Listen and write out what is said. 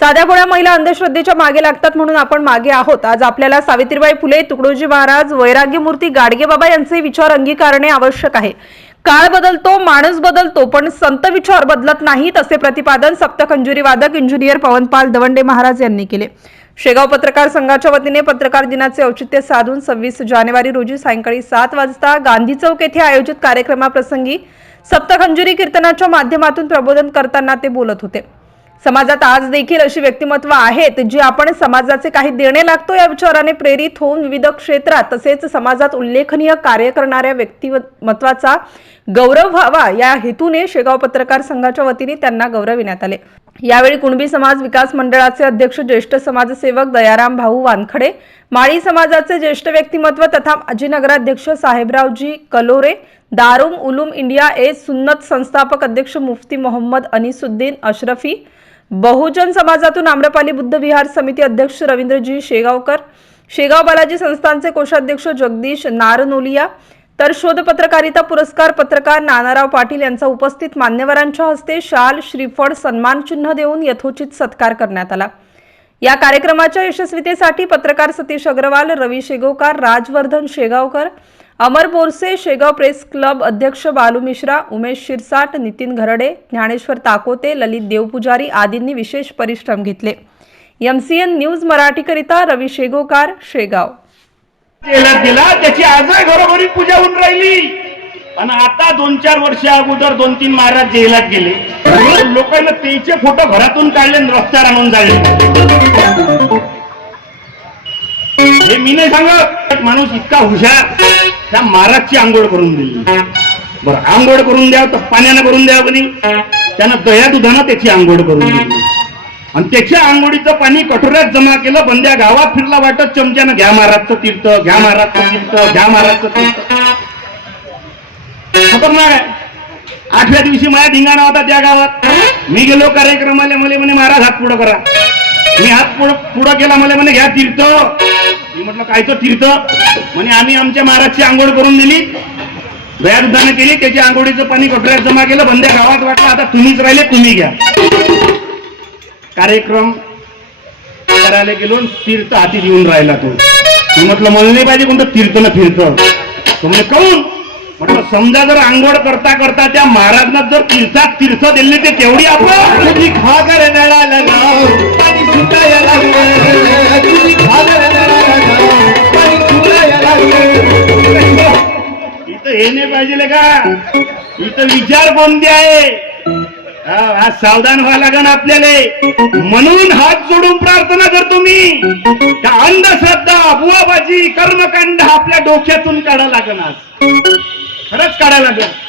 साध्या भोळ्या महिला अंधश्रद्धेच्या मागे लागतात म्हणून आपण मागे आहोत. आज आपल्याला सावित्रीबाई फुले तुकडोजी महाराज वैराग्य मूर्ती यांचे विचार अंगीकारणे आवश्यक आहे. काळ बदलतो माणूस बदलतो पण संत विचार बदलत नाहीत असे प्रतिपादन सप्तखंजुरी वादक इंजिनियर पवनपाल दवंडे महाराज यांनी केले. शेगाव पत्रकार संघाच्या वतीने पत्रकार दिनाचे औचित्य साधून सव्वीस जानेवारी रोजी सायंकाळी सात वाजता गांधी चौक येथे आयोजित कार्यक्रमाप्रसंगी सप्तखंजुरी कीर्तनाच्या माध्यमातून प्रबोधन करताना ते बोलत होते. समाजात आज देखील अशी व्यक्तिमत्व आहेत जी आपण समाजाचे काही देणे लागतो या विचाराने प्रेरित होऊन विविध क्षेत्रात तसेच समाजात उल्लेखनीय कार्य करणाऱ्या व्यक्तिमत्वाचा गौरव व्हावा या हेतूने शेगाव पत्रकार संघाच्या वतीने त्यांना गौरविण्यात आले. यावेळी कुणबी समाज विकास मंडळाचे अध्यक्ष ज्येष्ठ समाजसेवक दयाराम भाऊ वानखडे माळी समाजाचे ज्येष्ठ व्यक्तिमत्व तथा माजी नगराध्यक्ष साहेबरावजी कलोरे दारुम उलूम इंडिया ए सुन्नत संस्थापक अध्यक्ष मुफ्ती मोहम्मद अनिसुद्दीन अशरफी बहुजन समाजातून आम्रपाली बुद्ध विहार समिती अध्यक्ष रवींद्रजी शेगावकर शेगाव बालाजी संस्थानचे कोषाध्यक्ष जगदीश नारनोलिया तर शोध पत्रकारिता पुरस्कार पत्रकार नानाराव पाटील यांचा उपस्थित मान्यवरांच्या हस्ते शाल श्रीफळ सन्मान चिन्ह देऊन यथोचित सत्कार करण्यात आला. या कार्यक्रमाच्या यशस्वीतेसाठी पत्रकार सतीश अग्रवाल रवी शेगावकर राजवर्धन शेगावकर अमर बोरसे शेगाव प्रेस क्लब अध्यक्ष बालू मिश्रा उमेश शिरसाट नितीन घरडे ज्ञानेश्वर ताकोते ललित देवपुजारी आदींनी विशेष परिश्रम घेतले. एमसीएन न्यूज मराठीकरिता रवी शेगोकार शेगाव. जेलात गेला त्याची आजही घरोघरी पूजा होऊन राहिली. आणि आता दोन चार वर्ष अगोदर दोन तीन महाराज जेलात गेले. लोकांना त्याचे फोटो घरातून काढले रस्त्यावर आणून जाळले. हे मी नाही सांगत एक माणूस इतका हुशार त्या महाराजची आंघोळ करून दिली. बरं आंघोळ करून द्याव तर पाण्यानं करून द्यावं कधी त्यानं दह्या दुधानं त्याची आंघोळ करून दिली. आणि त्याच्या आंघोळीचं पाणी कठोऱ्यात जमा केलं बंद्या गावात फिरला वाटत चमच्यानं घ्या महाराजचं तीर्थ घ्या महाराजचं तीर्थ घ्या महाराजचं तीर्थ. खतरनाक आहे. आठव्या दिवशी माझ्या धिंगाणा होता त्या गावात. मी गेलो कार्यक्रमाला मला म्हणे महाराज हात पुढं करा. मी हात पुढं पुढं केला मला म्हणे घ्या तीर्थ. मी म्हटलं कायचं तीर्थ? म्हणे आम्ही आमच्या महाराजची आंघोळ करून दिली. दया दुधाने केली. त्याच्या आंघोळीचं पाणी कठोऱ्यात जमा केलं. बंद्या गावात वाटलं आता तुम्हीच राहिले तुम्ही घ्या. कार्यक्रम करायला गेलो तीर्थ हाती देऊन राहिला तो. मी म्हटलं मला नाही पाहिजे कोणतं तीर्थ. न फिरत तो म्हणजे काऊन? म्हटलं समजा जर आंघोळ करता करता त्या महाराजना जर तीर्थात तीर्थ दिले ते केवढी आपण तुझी घागर नळाला लाव पाणी सुटायला लागलं. तुझी घागर नळाला लाव पाणी सुटायला लागलं. इथं हे नाही पाहिजे का? इथं विचार कोणते आहे. आज सावधान व्हावं लागण आपल्याला. म्हणून हात जोडून प्रार्थना करतो मी का अंधश्रद्धा अफवाबाजी कर्मकांड आपल्या डोक्यातून काढा लागण आज. खरंच काढा लागेल